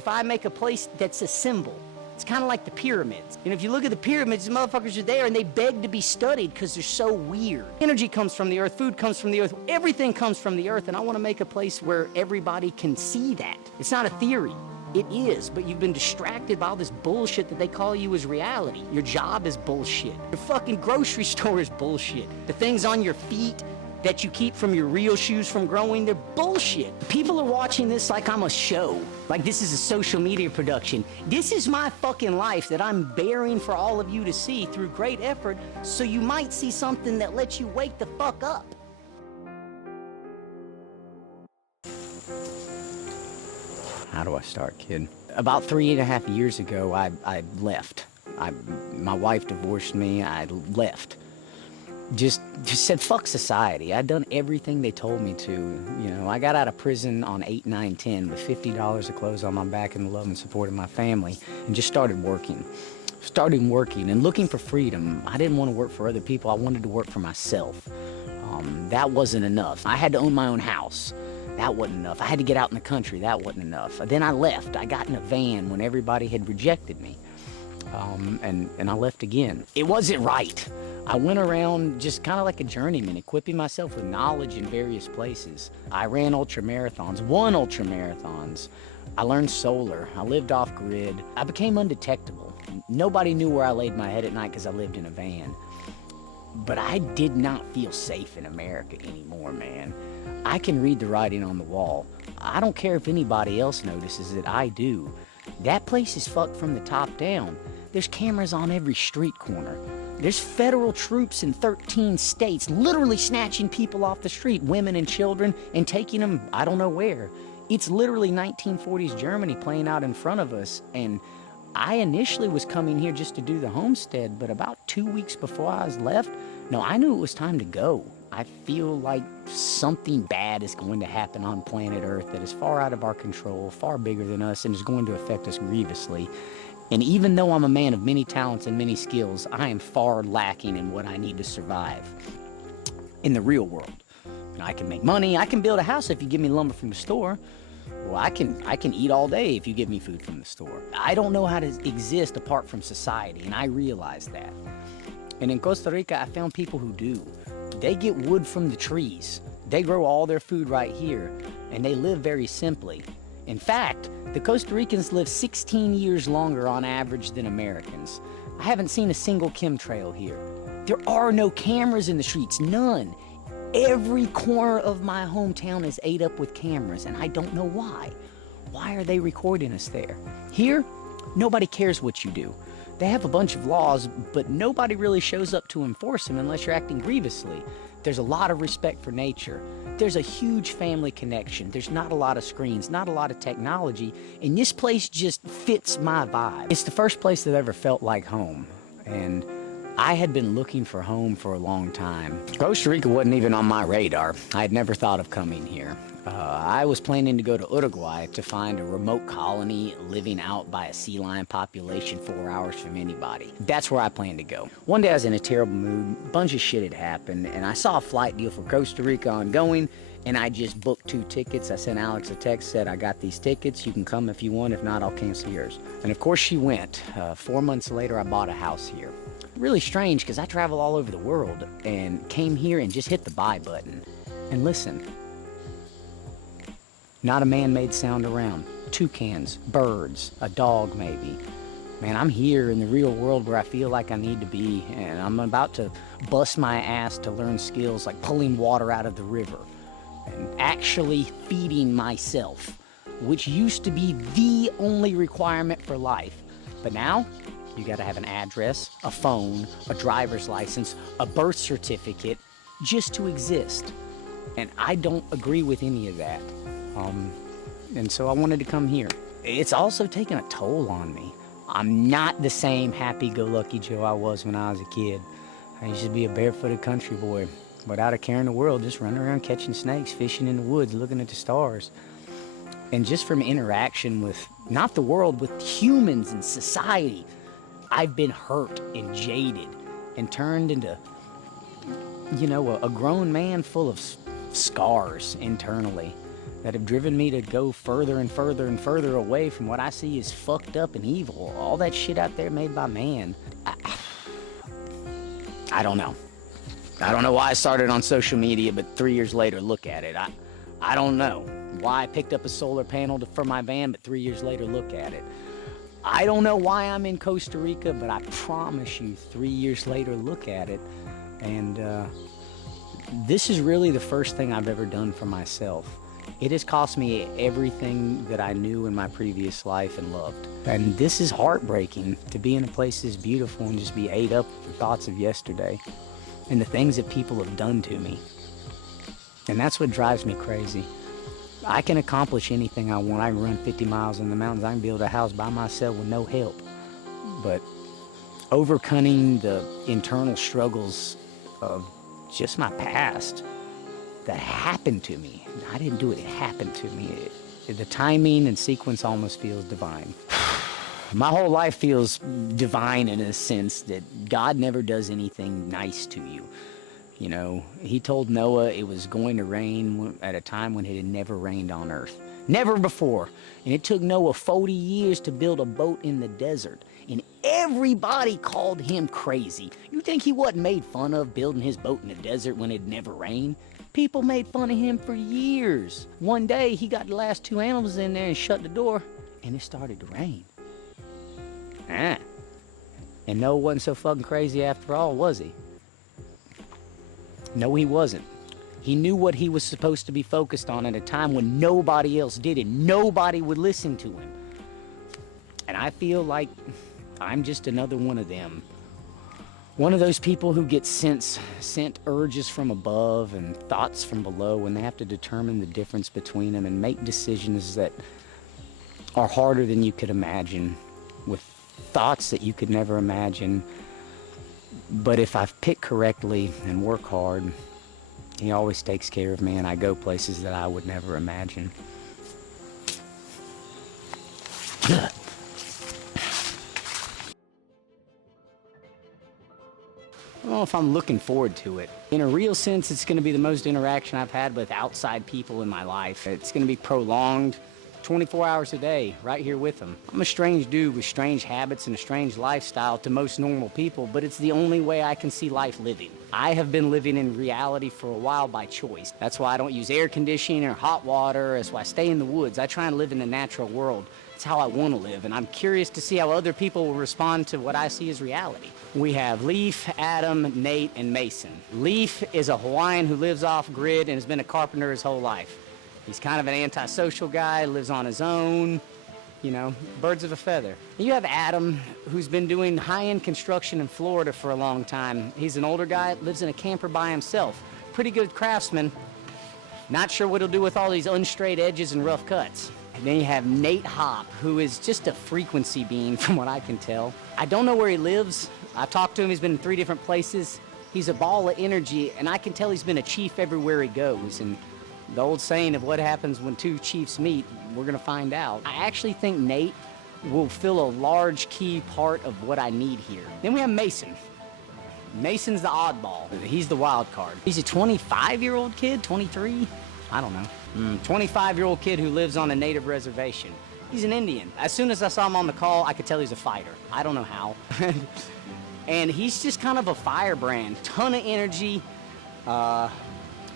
If I make a place that's a symbol, it's kind of like the pyramids. You know, if you look at the pyramids, the motherfuckers are there and they beg to be studied because they're so weird. Energy comes from the earth, food comes from the earth, everything comes from the earth, and I want to make a place where everybody can see that. It's not a theory. It is, but you've been distracted by all this bullshit that they call you as reality. Your job is bullshit. Your fucking grocery store is bullshit. The things on your feet that you keep from your real shoes from growing, they're bullshit. People are watching this like I'm a show, like this is a social media production. This is my fucking life that I'm bearing for all of you to see through great effort, so you might see something that lets you wake the fuck up. How do I start, kid? About 3.5 years ago, I left. My wife divorced me, I left. Just said, fuck society. I'd done everything they told me to. You know, I got out of prison on 8, 9, 10 with $50 of clothes on my back and the love and support of my family, and just started working. And looking for freedom. I didn't want to work for other people. I wanted to work for myself. That wasn't enough. I had to own my own house. That wasn't enough. I had to get out in the country. That wasn't enough. Then I left. I got in a van when everybody had rejected me. And I left again. It wasn't right. I went around just kind of like a journeyman, equipping myself with knowledge in various places. I ran ultramarathons, won ultramarathons. I learned solar. I lived off grid. I became undetectable. Nobody knew where I laid my head at night because I lived in a van. But I did not feel safe in America anymore, man. I can read the writing on the wall. I don't care if anybody else notices it, I do. That place is fucked from the top down. There's cameras on every street corner. There's federal troops in 13 states literally snatching people off the street, women and children, and taking them I don't know where. It's literally 1940s Germany playing out in front of us, and I initially was coming here just to do the homestead, but about 2 weeks before I was left, no, I knew it was time to go. I feel like something bad is going to happen on planet Earth that is far out of our control, far bigger than us, and is going to affect us grievously. And even though I'm a man of many talents and many skills, I am far lacking in what I need to survive in the real world. You know, I can make money, I can build a house if you give me lumber from the store. Well, I can eat all day if you give me food from the store. I don't know how to exist apart from society, and I realize that. And in Costa Rica, I found people who do. They get wood from the trees. They grow all their food right here, and they live very simply. In fact, the Costa Ricans live 16 years longer on average than Americans. I haven't seen a single chemtrail here. There are no cameras in the streets, none. Every corner of my hometown is ate up with cameras, and I don't know why. Why are they recording us there? Here, nobody cares what you do. They have a bunch of laws, but nobody really shows up to enforce them unless you're acting grievously. There's a lot of respect for nature. There's a huge family connection. There's not a lot of screens, not a lot of technology, and this place just fits my vibe. It's the first place that ever felt like home, and I had been looking for home for a long time. Costa Rica wasn't even on my radar. I had never thought of coming here. I was planning to go to Uruguay to find a remote colony living out by a sea lion population 4 hours from anybody. That's where I planned to go. One day I was in a terrible mood, a bunch of shit had happened, and I saw a flight deal for Costa Rica ongoing, and I just booked 2 tickets. I sent Alex a text, said, I got these tickets, you can come if you want, if not, I'll cancel yours. And of course she went. 4 months later, I bought a house here. Really strange, because I travel all over the world, and came here and just hit the buy button. And listen. Not a man-made sound around. Toucans, birds, a dog maybe. Man, I'm here in the real world where I feel like I need to be, and I'm about to bust my ass to learn skills like pulling water out of the river and actually feeding myself, which used to be the only requirement for life. But now, you gotta have an address, a phone, a driver's license, a birth certificate, just to exist. And I don't agree with any of that. And so I wanted to come here. It's also taken a toll on me. I'm not the same happy-go-lucky Joe I was when I was a kid. I used to be a barefooted country boy, without a care in the world, just running around catching snakes, fishing in the woods, looking at the stars. And just from interaction with, not the world, with humans and society, I've been hurt and jaded and turned into, you know, a grown man full of scars internally. that have driven me to go further and further and further away from what I see as fucked up and evil. All that shit out there made by man. I don't know. I don't know why I started on social media, but 3 years later, look at it. I don't know why I picked up a solar panel for my van, but 3 years later, look at it. I don't know why I'm in Costa Rica, but I promise you, 3 years later, look at it. And this is really the first thing I've ever done for myself. It has cost me everything that I knew in my previous life and loved. And this is heartbreaking, to be in a place that's beautiful and just be ate up with the thoughts of yesterday and the things that people have done to me. And that's what drives me crazy. I can accomplish anything I want. I can run 50 miles in the mountains. I can build a house by myself with no help. But overcoming the internal struggles of just my past that happened to me. I didn't do it, it happened to me. The timing and sequence almost feels divine. My whole life feels divine in a sense that God never does anything nice to you. You know, he told Noah it was going to rain at a time when it had never rained on earth. Never before. And it took Noah 40 years to build a boat in the desert. And everybody called him crazy. You think he wasn't made fun of building his boat in the desert when it never rained? People made fun of him for years. One day, he got the last 2 animals in there and shut the door, and it started to rain. And Noah wasn't so fucking crazy after all, was he? No, he wasn't. He knew what he was supposed to be focused on at a time when nobody else did it. Nobody would listen to him. And I feel like I'm just another one of them. One of those people who get sent urges from above and thoughts from below, and they have to determine the difference between them and make decisions that are harder than you could imagine, with thoughts that you could never imagine. But if I pick correctly and work hard, he always takes care of me, and I go places that I would never imagine. I don't know if I'm looking forward to it. In a real sense, it's going to be the most interaction I've had with outside people in my life. It's going to be prolonged, 24 hours a day, right here with them. I'm a strange dude with strange habits and a strange lifestyle to most normal people, but it's the only way I can see life living. I have been living in reality for a while by choice. That's why I don't use air conditioning or hot water. That's why I stay in the woods. I try and live in the natural world. It's how I want to live, and I'm curious to see how other people will respond to what I see as reality. We have Leaf, Adam, Nate, and Mason. Leaf is a Hawaiian who lives off-grid and has been a carpenter his whole life. He's kind of an antisocial guy, lives on his own, you know, birds of a feather. You have Adam, who's been doing high-end construction in Florida for a long time. He's an older guy, lives in a camper by himself. Pretty good craftsman. Not sure what he'll do with all these unstraight edges and rough cuts. And then you have Nate Hop, who is just a frequency being from what I can tell. I don't know where he lives. I've talked to him, he's been in 3 different places. He's a ball of energy, and I can tell he's been a chief everywhere he goes. And the old saying of what happens when 2 chiefs meet, we're gonna find out. I actually think Nate will fill a large key part of what I need here. Then we have Mason. Mason's the oddball. He's the wild card. He's a 25-year-old kid, 23? I don't know. 25-year-old kid who lives on a native reservation. He's an Indian. As soon as I saw him on the call, I could tell he's a fighter. I don't know how. And he's just kind of a firebrand. Ton of energy.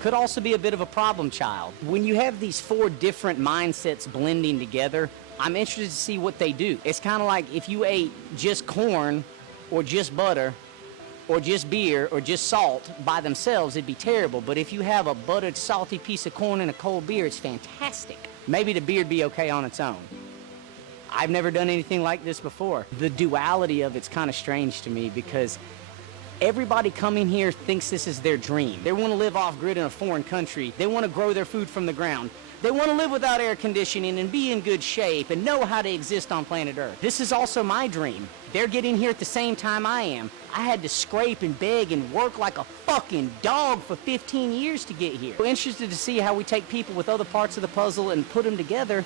Could also be a bit of a problem child. When you have these 4 different mindsets blending together, I'm interested to see what they do. It's kind of like if you ate just corn or just butter or just beer or just salt by themselves, it'd be terrible. But if you have a buttered, salty piece of corn and a cold beer, it's fantastic. Maybe the beer'd be okay on its own. I've never done anything like this before. The duality of it's kind of strange to me because everybody coming here thinks this is their dream. They want to live off-grid in a foreign country. They want to grow their food from the ground. They want to live without air conditioning and be in good shape and know how to exist on planet Earth. This is also my dream. They're getting here at the same time I am. I had to scrape and beg and work like a fucking dog for 15 years to get here. I'm interested to see how we take people with other parts of the puzzle and put them together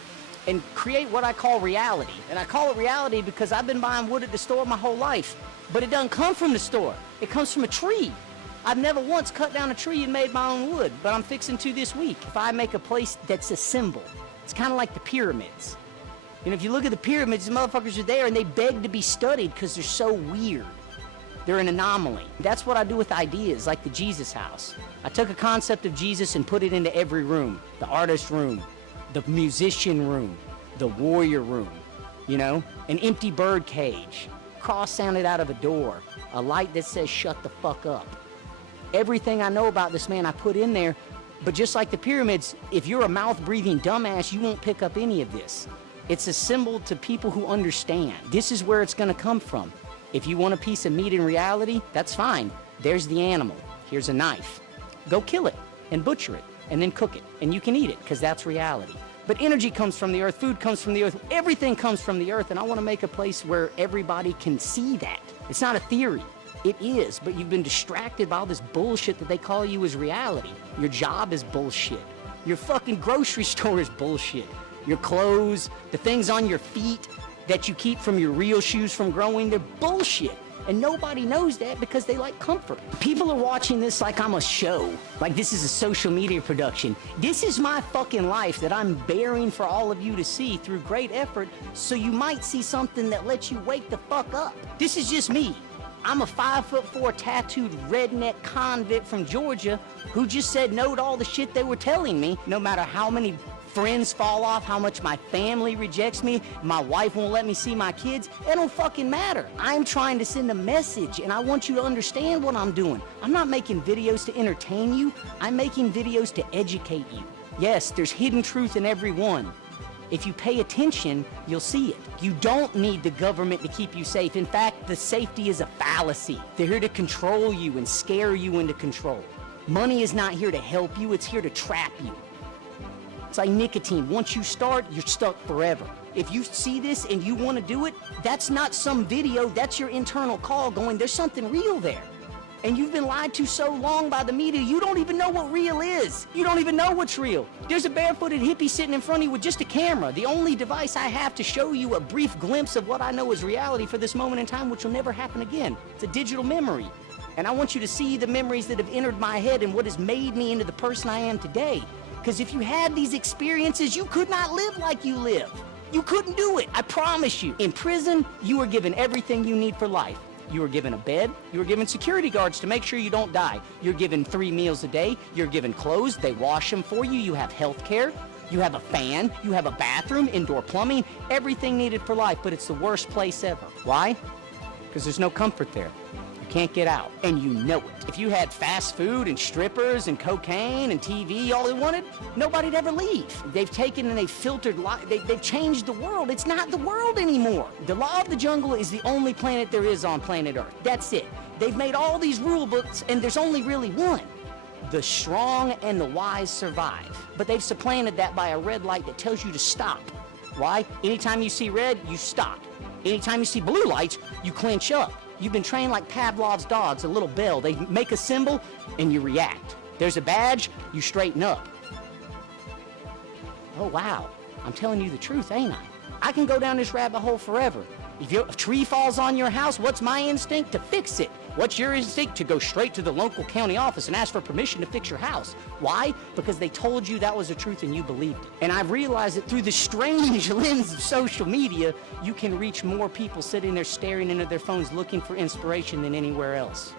and create what I call reality. And I call it reality because I've been buying wood at the store my whole life. But it doesn't come from the store. It comes from a tree. I've never once cut down a tree and made my own wood, but I'm fixing to this week. If I make a place that's a symbol, it's kind of like the pyramids. You know, if you look at the pyramids, the motherfuckers are there and they beg to be studied because they're so weird. They're an anomaly. That's what I do with ideas, like the Jesus house. I took a concept of Jesus and put it into every room. The artist room, the musician room, the warrior room, you know? An empty bird cage, cross sounded out of a door, a light that says shut the fuck up. Everything I know about this man I put in there, but just like the pyramids, if you're a mouth-breathing dumbass, you won't pick up any of this. It's a symbol to people who understand. This is where it's gonna come from. If you want a piece of meat in reality, that's fine. There's the animal. Here's a knife. Go kill it and butcher it and then cook it, and you can eat it because that's reality. But energy comes from the earth, food comes from the earth, everything comes from the earth, and I want to make a place where everybody can see that. It's not a theory. It is, but you've been distracted by all this bullshit that they call you as reality. Your job is bullshit. Your fucking grocery store is bullshit. Your clothes, the things on your feet that you keep from your real shoes from growing, they're bullshit. And nobody knows that because they like comfort. People are watching this like I'm a show, like this is a social media production. This is my fucking life that I'm bearing for all of you to see through great effort, so you might see something that lets you wake the fuck up. This is just me. I'm a 5'4" tattooed redneck convict from Georgia who just said no to all the shit they were telling me, no matter how many friends fall off, how much my family rejects me, my wife won't let me see my kids. It don't fucking matter. I'm trying to send a message, and I want you to understand what I'm doing. I'm not making videos to entertain you. I'm making videos to educate you. Yes, there's hidden truth in every one. If you pay attention, you'll see it. You don't need the government to keep you safe. In fact, the safety is a fallacy. They're here to control you and scare you into control. Money is not here to help you, it's here to trap you. It's like nicotine. Once you start, you're stuck forever. If you see this and you want to do it, that's not some video, that's your internal call going, there's something real there. And you've been lied to so long by the media, you don't even know what real is. You don't even know what's real. There's a barefooted hippie sitting in front of you with just a camera, the only device I have to show you a brief glimpse of what I know is reality for this moment in time, which will never happen again. It's a digital memory. And I want you to see the memories that have entered my head and what has made me into the person I am today. Because if you had these experiences, you could not live like you live. You couldn't do it, I promise you. In prison, you were given everything you need for life. You were given a bed, you were given security guards to make sure you don't die. You're given 3 meals a day, you're given clothes, they wash them for you, you have health care, you have a fan, you have a bathroom, indoor plumbing, everything needed for life, but it's the worst place ever. Why? Because there's no comfort there. You can't get out, and you know it. If you had fast food and strippers and cocaine and TV, all they wanted, nobody'd ever leave. They've taken and they've filtered, they've changed the world. It's not the world anymore. The law of the jungle is the only planet there is on planet Earth. That's it. They've made all these rule books, and there's only really one. The strong and the wise survive. But they've supplanted that by a red light that tells you to stop. Why? Anytime you see red, you stop. Anytime you see blue lights, you clench up. You've been trained like Pavlov's dogs, a little bell. They make a symbol, and you react. There's a badge, you straighten up. Oh, wow. I'm telling you the truth, ain't I? I can go down this rabbit hole forever. If a tree falls on your house, what's my instinct? To fix it. What's your instinct? To go straight to the local county office and ask for permission to fix your house. Why? Because they told you that was the truth and you believed it. And I've realized that through the strange lens of social media, you can reach more people sitting there staring into their phones looking for inspiration than anywhere else.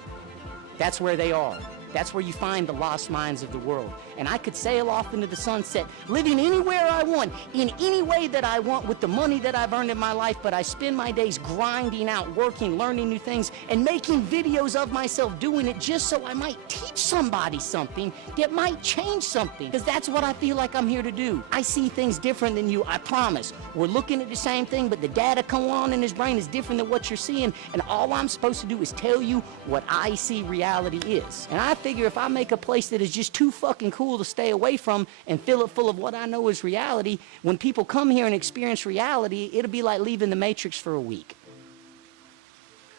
That's where they are. That's where you find the lost minds of the world. And I could sail off into the sunset, living anywhere I want, in any way that I want, with the money that I've earned in my life, but I spend my days grinding out, working, learning new things, and making videos of myself doing it just so I might teach somebody something that might change something. Because that's what I feel like I'm here to do. I see things different than you, I promise. We're looking at the same thing, but the data coming on in his brain is different than what you're seeing, and all I'm supposed to do is tell you what I see reality is. And I figure if I make a place that is just too fucking cool to stay away from and fill it full of what I know is reality, when people come here and experience reality, it'll be like leaving the Matrix for a week.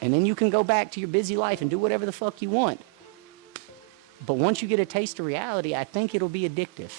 And then you can go back to your busy life and do whatever the fuck you want. But once you get a taste of reality, I think it'll be addictive.